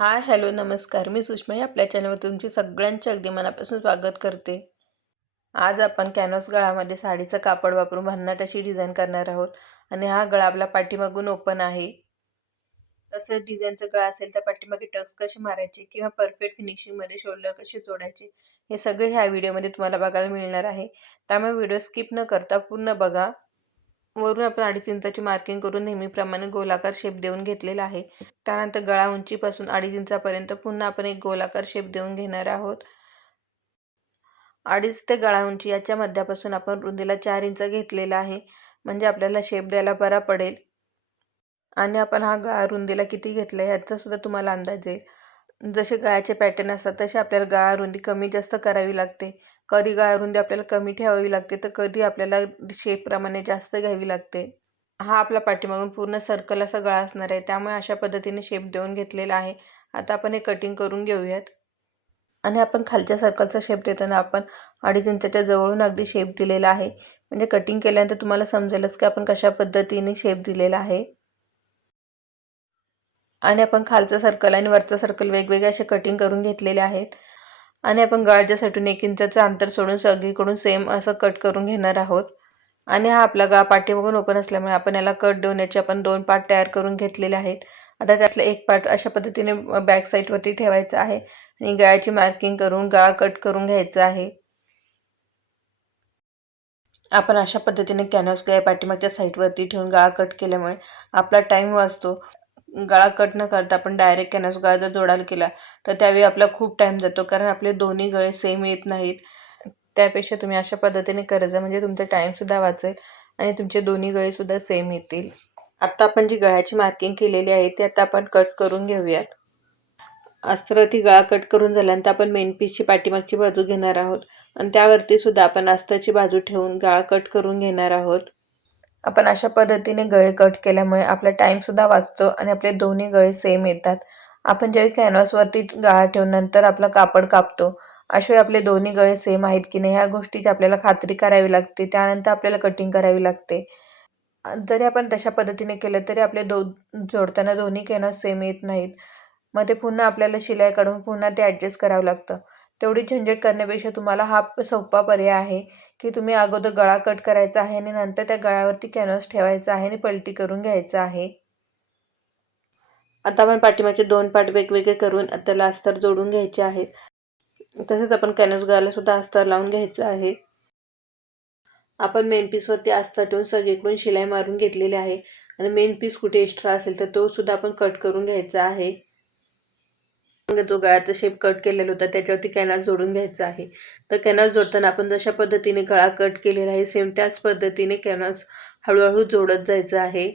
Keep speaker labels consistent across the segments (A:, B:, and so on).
A: Hi hello नमस्कार. मी सुषमा आपल्या चॅनलवर तुमची सगळ्यांचे अगदी मनापासून स्वागत करते. आज आपण कॅनॉस गळामध्ये साडीचं कापड वापरून भन्नाट अशी डिझाईन करणार आहोत आणि हा गळा आपला पाठीमागून ओपन आहे. तसंच डिझाईनचा गळा असेल तर पाठीमागे टक्स कसे मारायचे किंवा परफेक्ट फिनिशिंगमध्ये शोल्डर कसे जोडायचे हे सगळे ह्या व्हिडिओमध्ये तुम्हाला बघायला मिळणार आहे. त्यामुळे व्हिडिओ स्किप न करता पूर्ण बघा. वरून आपण अडीच इंचाची मार्किंग करून नेहमीप्रमाणे गोलाकार शेप देऊन घेतलेला आहे. त्यानंतर गळा उंचीपासून अडीच इंचापर्यंत पुन्हा आपण एक गोलाकार शेप देऊन घेणार आहोत. अडीच ते गळा उंची याच्या मध्यापासून आपण रुंदीला चार इंच घेतलेला आहे. म्हणजे आपल्याला शेप द्यायला बरा पडेल. आणि आपण हा गळा रुंदीला किती घेतला याचा सुद्धा तुम्हाला अंदाज येईल. जसे गळ्याचे पॅटर्न असतात तसे आपल्याला गळा रुंदी कमी जास्त करावी लागते. कधी रुंदी आपल्याला कमी ठेवावी लागते तर कधी आपल्याला शेपप्रमाणे जास्त घ्यावी लागते. हा आपला पाठीमागून पूर्ण सर्कल असा गळा असणार आहे त्यामुळे अशा पद्धतीने शेप देऊन घेतलेला आहे. आता आपण हे कटिंग करून घेऊयात. आणि आपण खालच्या सर्कलचा शेप देताना आपण अडीच इंचाच्या जवळून अगदी शेप दिलेला आहे. म्हणजे कटिंग केल्यानंतर तुम्हाला समजेलच की आपण कशा पद्धतीने शेप दिलेला आहे. आणि आपण खालचा सर्कल आणि वरचं सर्कल वेगवेगळे असे कटिंग करून घेतलेले आहेत. आणि आपण गळाच्या साठून एक इंचाचं अंतर सोडून सगळीकडून सेम असं कट करून घेणार आहोत. आणि हा आपला गळा पाठीमागून ओपन असल्यामुळे आपण याला कट देऊन याचे आपण दोन पार्ट तयार करून घेतलेले आहेत. आता त्यातलं एक पार्ट अशा पद्धतीने बॅक साईडवरती ठेवायचं आहे आणि गळ्याची मार्किंग करून गळा कट करून घ्यायचा आहे. आपण अशा पद्धतीने कॅनव्हास गळ्या पाठीमागच्या साईडवरती ठेवून गळा कट केल्यामुळे आपला टाईम वाचतो. गळा कट न करता आपण डायरेक्ट कॅनव्हास गळा जर जोडायला केला तर त्यावेळी आपला खूप टाईम जातो कारण आपले दोन्ही गळे सेम येत नाहीत. त्यापेक्षा तुम्ही अशा पद्धतीने करायचं म्हणजे तुमचा टाईमसुद्धा वाचेल आणि तुमचे दोन्ही गळेसुद्धा सेम येतील. आत्ता आपण जी गळ्याची मार्किंग केलेली आहे ती आता आपण कट करून घेऊयात. अस्त्र ती गळा कट करून झाल्यानंतर आपण मेन पीसची पाठीमागची बाजू घेणार आहोत. आणि त्यावरती सुद्धा आपण अस्ताची बाजू ठेवून गळा कट करून घेणार आहोत. आपण अशा पद्धतीने गळे कट केल्यामुळे आपला टाईमसुद्धा वाचतो आणि आपले दोन्ही गळे सेम येतात. आपण ज्यावेळी कॅनव्हासवरती गाळा ठेवून नंतर आपलं कापड कापतो असे आपले दोन्ही गळे सेम आहेत की नाही ह्या गोष्टीची आपल्याला खात्री करावी लागते त्यानंतर आपल्याला कटिंग करावी लागते. जरी आपण तशा पद्धतीने केलं तरी आपले दो जोडताना दोन्ही कॅनव्हास सेम येत नाहीत. मग ते पुन्हा आपल्याला शिलाई काढून पुन्हा ते ॲडजस्ट करावं लागतं. तेवढी झंझट करण्यापेक्षा तुम्हाला हा सोपा पर्याय आहे की तुम्ही अगोदर गळा कट करायचा आहे आणि नंतर त्या गळ्यावरती कॅनव्हास ठेवायचा आहे आणि पलटी करून घ्यायचं आहे. आता आपण पाठीमागचे दोन पाठ वेगवेगळे करून त्याला अस्तर जोडून घ्यायचे आहेत. तसेच आपण कॅनव्हास गळ्याला सुद्धा अस्तर लावून घ्यायचं आहे. आपण मेन पीसवरती अस्तर ठेवून सगळीकडून शिलाई मारून घेतलेली आहे. आणि मेन पीस कुठे एक्स्ट्रा असेल तर तो सुद्धा आपण कट करून घ्यायचा आहे. जो गळ्याचा शेप कट केलेला होता त्याच्यावरती कॅनल जोडून घ्यायचा आहे. तर कॅनल जोडताना आपण जशा पद्धतीने गळा कट केलेला आहे सेम त्याच पद्धतीने कॅनल्स हळूहळू जोडत जायचं आहे.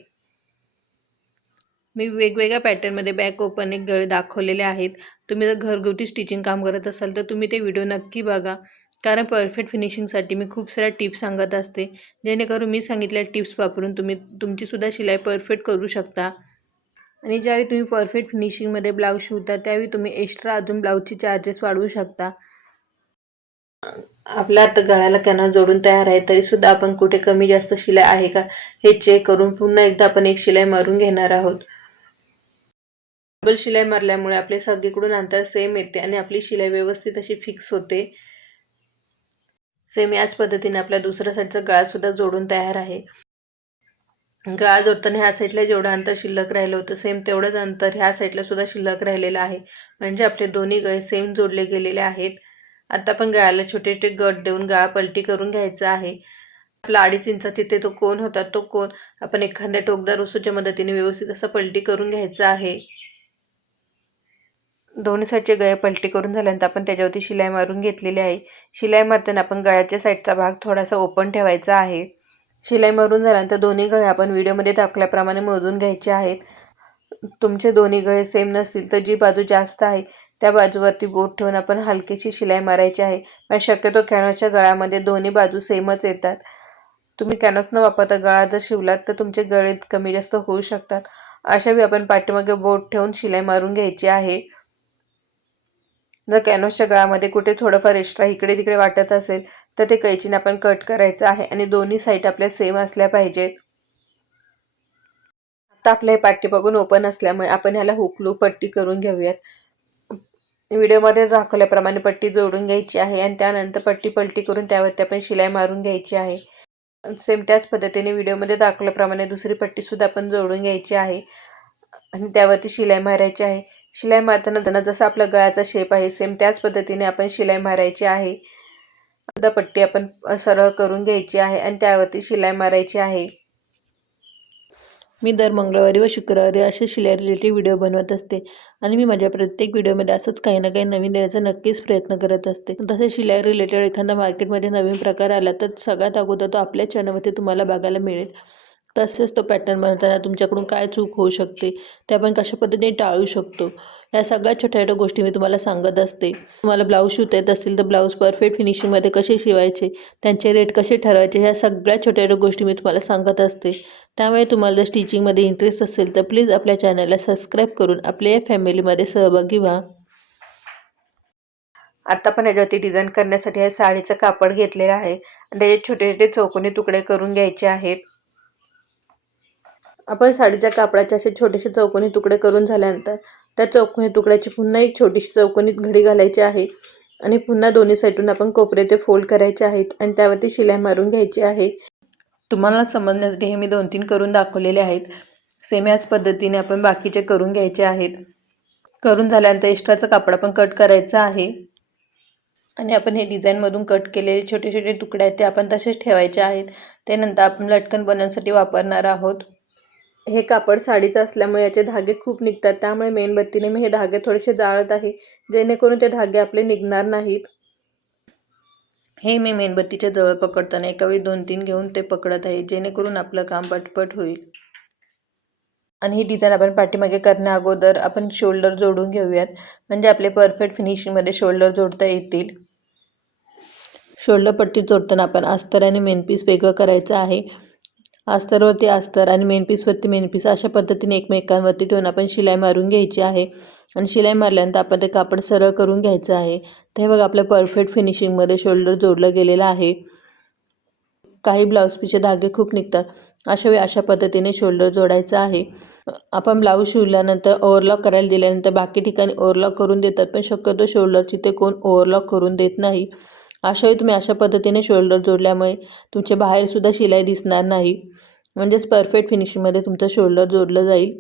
A: मी वेगवेगळ्या पॅटर्नमध्ये बॅक ओपन एक गळे दाखवलेले आहेत. तुम्ही जर घरगुती स्टिचिंग काम करत असाल तर तुम्ही ते व्हिडिओ नक्की बघा. कारण परफेक्ट फिनिशिंगसाठी मी खूप साऱ्या टिप्स सांगत असते. जेणेकरून मी सांगितलेल्या टिप्स वापरून तुम्ही तुमचीसुद्धा शिलाई परफेक्ट करू शकता. आणि ज्यावेळी तुम्ही परफेक्ट फिनिशिंगमध्ये ब्लाऊज शिवता त्यावेळी तुम्ही एक्स्ट्रा अजून ब्लाऊजचे चार्जेस वाढवू शकता. आपल्या आता गळ्याला कॅनल जोडून तयार आहे तरीसुद्धा आपण कुठे कमी जास्त शिलाई आहे का हे चेक करून पुन्हा एकदा आपण एक शिलाई मारून घेणार आहोत. डबल शिलाई मारल्यामुळे आपले सगळीकडून अंतर सेम येते आणि आपली शिलाई व्यवस्थित अशी फिक्स होते. सेम याच पद्धतीने आपल्या दुसऱ्या साईडचा गळासुद्धा जोडून तयार आहे. गळा जोडताना ह्या साईडला जेवढं अंतर शिल्लक राहिलं होतं सेम तेवढंच अंतर ह्या साईडला सुद्धा शिल्लक राहिलेलं आहे. म्हणजे आपले दोन्ही गळे सेम जोडले गेलेले आहेत. आता आपण गळ्याला छोटे छोटे गट देऊन गळा पलटी करून घ्यायचा आहे. आपला अडीच इंचा तिथे तो कोण होता तो कोण? आपण एखाद्या टोकदार वस्तूच्या मदतीने व्यवस्थित असं पलटी करून घ्यायचा आहे. दोन्ही साईडचे गळे पलटी करून झाल्यानंतर आपण त्याच्यावरती शिलाई मारून घेतलेली आहे. शिलाई मारताना आपण गळ्याच्या साईडचा भाग थोडासा ओपन ठेवायचा आहे. शिलाई मारून झाल्यानंतर दोन्ही गळे आपण व्हिडिओमध्ये दाखवल्याप्रमाणे मोजून घ्यायचे आहेत. तुमचे दोन्ही गळे सेम नसतील तर जी बाजू जास्त आहे त्या बाजूवरती बोट ठेवून आपण हलकीशी शिलाई मारायची आहे. पण शक्यतो कॅनव्हासच्या गळ्यामध्ये दोन्ही बाजू सेमच येतात. तुम्ही कॅनव्हास न वापरता गळा जर शिवलात तर तुमचे गळे कमी जास्त होऊ शकतात. अशा आपण पाठीमागे बोट ठेवून शिलाई मारून घ्यायची आहे. जर कॅनव्हासच्या गळामध्ये कुठे थोडंफार एक्स्ट्रा इकडे तिकडे वाटत असेल तर ते कैचीने आपण कट करायचं आहे आणि दोन्ही साईड आपल्या सेम असल्या पाहिजेत. आता आपलं हे पाठी बघून ओपन असल्यामुळे आपण ह्याला हुकलू पट्टी करून घेऊयात. व्हिडिओमध्ये दाखवल्याप्रमाणे पट्टी जोडून घ्यायची आहे आणि त्यानंतर पट्टी पलटी करून त्यावरती आपण शिलाई मारून घ्यायची आहे. सेम त्याच पद्धतीने व्हिडिओमध्ये दाखवल्याप्रमाणे दुसरी पट्टीसुद्धा आपण जोडून घ्यायची आहे. आणि त्यावरती शिलाई मारायची आहे. शिलाई मारताना जसं आपला गळ्याचा शेप आहे सेम त्याच पद्धतीने आपण शिलाई मारायची आहे. सुद्धा पट्टी आपण सरळ करून घ्यायची आहे आणि त्यावरती शिलाई मारायची आहे. मी दर मंगळवारी व शुक्रवारी असे शिलाई रिलेटेड व्हिडिओ बनवत असते आणि मी माझ्या प्रत्येक व्हिडिओमध्ये असंच काही ना काही नवीन देण्याचा नक्कीच प्रयत्न करत असते. तसे शिलाई रिलेटेड एखादा मार्केटमध्ये नवीन प्रकार आला तर सगळ्यात अगोदर तो आपल्या चॅनलवरती तुम्हाला बघायला मिळेल. तसेच तो पॅटर्न बनवताना तुमच्याकडून काय चूक होऊ शकते ते आपण कशा पद्धतीने टाळू शकतो या सगळ्या छोट्या छोट्या गोष्टी मी तुम्हाला सांगत असते. तुम्हाला ब्लाऊज शिवता येत असतील तर ब्लाऊज परफेक्ट फिनिशिंगमध्ये कसे शिवायचे त्यांचे रेट कसे ठरवायचे ह्या सगळ्या छोट्या छोट्या गोष्टी मी तुम्हाला सांगत असते. त्यामुळे तुम्हाला जर स्टिचिंगमध्ये इंटरेस्ट असेल तर प्लीज आपल्या चॅनलला सबस्क्राईब करून आपल्या या फॅमिलीमध्ये सहभागी व्हा. आत्ता पण याच्यावरती डिझाईन करण्यासाठी हे साडीचं कापड घेतलेलं आहे. आणि त्याचे छोटे छोटे चौकोनी तुकडे करून घ्यायचे आहेत. आपण साडीच्या कापडाचे असे छोटेसे चौकोनी तुकडे करून झाल्यानंतर त्या चौकोनी तुकड्याची पुन्हा एक छोटीशी चौकोनीत घडी घालायची आहे आणि पुन्हा दोन्ही साईडून आपण कोपरे ते फोल्ड करायचे आहेत आणि त्यावरती शिलाई मारून घ्यायची आहे. तुम्हाला समजण्यासाठी हे मी दोन तीन करून दाखवलेले आहेत. सेम याच पद्धतीने आपण बाकीचे करून घ्यायचे आहेत. करून झाल्यानंतर एक्स्ट्राचं कापड आपण कट करायचं आहे. आणि आपण हे डिझाईनमधून कट केलेले छोटे छोटे तुकडे आहेत ते आपण तसेच ठेवायचे आहेत. ते नंतर आपण लटकन बनवण्यासाठी वापरणार आहोत. हे कापड साडीचं असल्यामुळे याचे धागे खूप निघतात. त्यामुळे मेणबत्तीने मी हे धागे थोडेसे जाळत आहे जेणेकरून ते धागे आपले निघणार नाहीत. हे मी मेणबत्तीच्या जवळ पकडताना एका वेळी दोन तीन घेऊन ते पकडत आहे जेणेकरून आपलं काम पटपट होईल. आणि ही डिझाईन आपण पाठीमागे करण्या अगोदर आपण शोल्डर जोडून घेऊयात. म्हणजे आपले परफेक्ट फिनिशिंगमध्ये शोल्डर जोडता येतील. शोल्डर पट्टी जोडताना आपण अस्तर आणि मेनपीस वेगळं करायचं आहे. अस्तरवरती अस्तर आणि मेनपीसवरती मेनपीस अशा पद्धतीने एकमेकांवरती ठेवून आपण शिलाई मारून घ्यायची आहे. आणि शिलाई मारल्यानंतर आपण ते कापड सरळ करून घ्यायचं आहे. ते बघा आपल्या परफेक्ट फिनिशिंगमध्ये शोल्डर जोडलं गेलेलं आहे. काही ब्लाऊज पीचे धागे खूप निघतात. अशा वेळी अशा पद्धतीने शोल्डर जोडायचं आहे. आपण ब्लाऊज शिवल्यानंतर ओव्हरलॉक करायला दिल्यानंतर बाकी ठिकाणी ओव्हरलॉक करून देतात पण शक्यतो शोल्डरची ते कोण ओव्हरलॉक करून देत नाही. अशावेळी तुम्ही अशा पद्धतीने शोल्डर जोडल्यामुळे तुमच्या बाहेरसुद्धा शिलाई दिसणार नाही. म्हणजेच परफेक्ट फिनिशिंगमध्ये तुमचं शोल्डर जोडलं जाईल.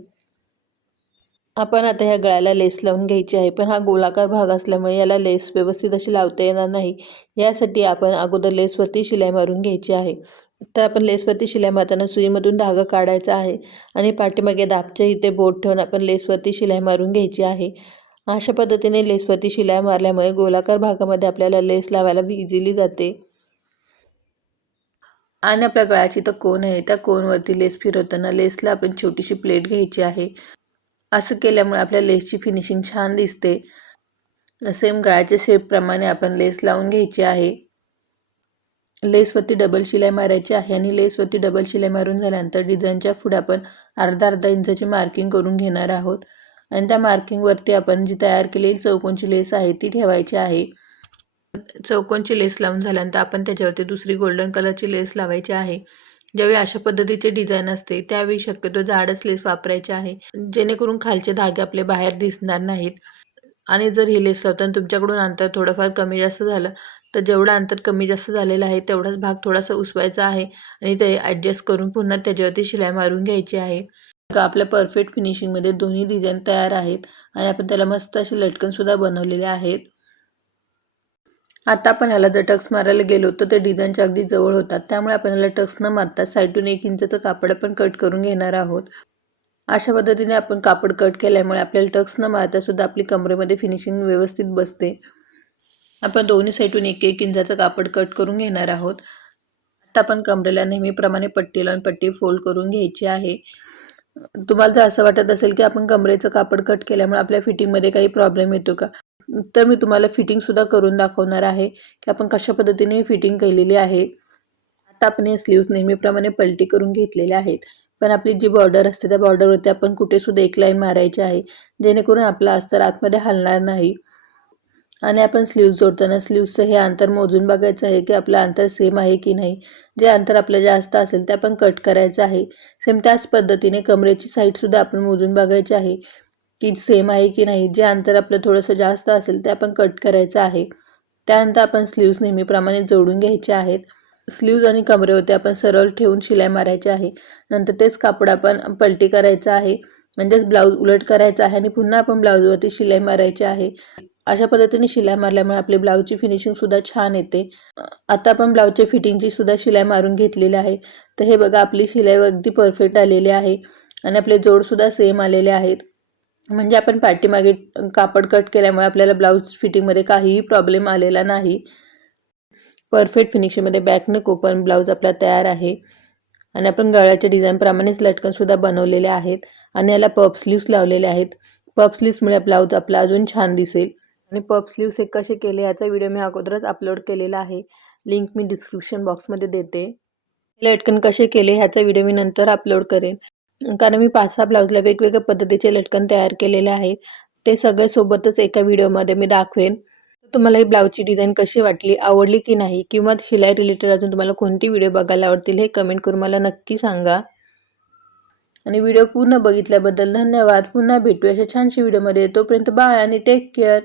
A: आपण आता ह्या गळ्याला लेस लावून घ्यायची आहे. पण हा गोलाकार भाग असल्यामुळे याला लेस व्यवस्थित अशी लावता येणार नाही. यासाठी आपण अगोदर लेसवरती शिलाई मारून घ्यायची आहे. तर आपण लेसवरती शिलाई मारताना सुईमधून धागा काढायचा आहे. आणि पाठीमागे दाबच्या इथे बोट ठेवून आपण लेसवरती शिलाई मारून घ्यायची आहे. अशा पद्धतीने लेसवरती शिलाई मारल्यामुळे गोलाकार भागामध्ये आपल्याला लेस लावायला इझिली जाते. आणि आपल्या गळ्याची तर कोण आहे? त्या कोनवरती लेस फिरवताना लेसला आपण छोटीशी प्लेट घ्यायची आहे. असं केल्यामुळे आपल्या लेसची फिनिशिंग छान दिसते. सेम गळ्याच्या शेपप्रमाणे आपण लेस लावून घ्यायची आहे. लेसवरती डबल शिलाई मारायची आहे आणि लेसवरती डबल शिलाई मारून झाल्यानंतर डिझाईनच्या पुढे आपण अर्धा अर्धा इंचाची मार्किंग करून घेणार आहोत. आणि त्या मार्किंगवरती आपण जी तयार केलेली चौकोनची लेस आहे ती ठेवायची आहे. चौकोनची लेस लावून झाल्यानंतर आपण त्याच्यावरती दुसरी गोल्डन कलरची लेस लावायची आहे. ज्यावेळी अशा पद्धतीचे डिझाईन असते त्यावेळी शक्यतो जाडच लेस वापरायची आहे. जेणेकरून खालचे धागे आपले बाहेर दिसणार नाहीत. आणि जर ही लेस लावताना तुमच्याकडून अंतर थोडंफार कमी जास्त झालं तर जेवढं अंतर कमी जास्त झालेलं आहे तेवढाच भाग थोडासा उसवायचा आहे. आणि ते ॲडजस्ट करून पुन्हा त्याच्यावरती शिलाई मारून घ्यायची आहे. आपल्या परफेक्ट फिनिशिंगमध्ये दोन्ही डिझाईन तयार आहेत आणि आपण त्याला मस्त असे लटकनसुद्धा बनवलेले आहेत. आता आपण ह्याला जर टक्स मारायला गेलो तर ते डिझाईनच्या अगदी जवळ होतात. त्यामुळे आपण ह्याला टक्स न मारता साईडून एक इंचचं कापड आपण कट करून घेणार आहोत. अशा पद्धतीने आपण कापड कट केल्यामुळे आपल्याला टक्स न मारता सुद्धा आपली कमरेमध्ये फिनिशिंग व्यवस्थित बसते. आपण दोन्ही साईडून एक एक इंचाचं कापड कट करून घेणार आहोत. आता आपण कमरेला नेहमीप्रमाणे पट्टी लावून पट्टी फोल्ड करून घ्यायची आहे. तुम्हाला जर असं वाटत असेल की आपण कमरेचं कापड कट केल्यामुळे आपल्या फिटिंगमध्ये काही प्रॉब्लेम येतो का? तर मी तुम्हाला फिटिंगसुद्धा करून दाखवणार आहे की आपण कशा पद्धतीने फिटिंग केलेली आहे. आता आपण हे स्लीव्स नेहमीप्रमाणे पलटी करून घेतलेले आहेत. पण आपली जी बॉर्डर असते त्या बॉर्डरवरती आपण कुठेसुद्धा एक लाईन मारायची आहे. जेणेकरून आपला अस्तर आतमध्ये हलणार नाही. आणि आपण स्लीव्ज जोडताना स्लीव्हचं हे अंतर मोजून बघायचं आहे की आपलं अंतर सेम आहे की नाही. जे अंतर आपलं जास्त असेल ते आपण कट करायचं आहे. सेम त्याच पद्धतीने कमरेची साईडसुद्धा आपण मोजून बघायची आहे की सेम आहे की नाही. जे अंतर आपलं थोडंसं जास्त असेल ते आपण कट करायचं आहे. त्यानंतर आपण स्लीव्ज नेहमीप्रमाणे जोडून घ्यायचे आहेत. स्लीव्ज आणि कमरेवरती आपण सरळ ठेवून शिलाई मारायची आहे. नंतर तेच कापड आपण पलटी करायचं आहे. म्हणजेच ब्लाऊज उलट करायचा आहे आणि पुन्हा आपण ब्लाऊजवरती शिलाई मारायची आहे. अशा पद्धतीने शिलाई मारल्यामुळे आपली ब्लाऊजची फिनिशिंगसुद्धा छान येते. आता आपण ब्लाऊजच्या फिटिंगची सुद्धा शिलाई मारून घेतलेली आहे. तर हे बघा आपली शिलाई अगदी परफेक्ट आलेली आहे आणि आपले जोडसुद्धा सेम आलेले आहेत. म्हणजे आपण पाठीमागे कापड कट केल्यामुळे आपल्याला ब्लाऊज फिटिंगमध्ये काहीही प्रॉब्लेम आलेला नाही. परफेक्ट फिनिशिंगमध्ये बॅक कोपन ओपन ब्लाऊज आपला तयार आहे. आणि आपण गळ्याच्या डिझाईनप्रमाणेच लटकनसुद्धा बनवलेले आहेत. आणि याला पप स्लीव्स लावलेले आहेत. पप स्लीव्समुळे ब्लाऊज आपला अजून छान दिसेल. आणि पप स्लीव्स हे कसे केले याचा व्हिडिओ मी अगोदरच अपलोड केलेला आहे. लिंक मी डिस्क्रिप्शन बॉक्समध्ये देते. लटकन कसे केले ह्याचा व्हिडिओ मी नंतर अपलोड करेन. कारण मी पाच सहा ब्लाऊजला वेगवेगळ्या पद्धतीचे लटकन तयार केलेले आहेत. ते सगळे सोबतच एका व्हिडिओमध्ये मी दाखवेन. तुम्हाला ही ब्लाऊजची डिझाईन कशी वाटली आवडली की नाही किंवा शिलाई रिलेटेड अजून तुम्हाला कोणती व्हिडिओ बघायला आवडतील हे कमेंट करून मला नक्की सांगा. आणि व्हिडिओ पूर्ण बघितल्याबद्दल धन्यवाद. पुन्हा भेटू अशा छानशी व्हिडिओमध्ये तोपर्यंत बाय आणि टेक केअर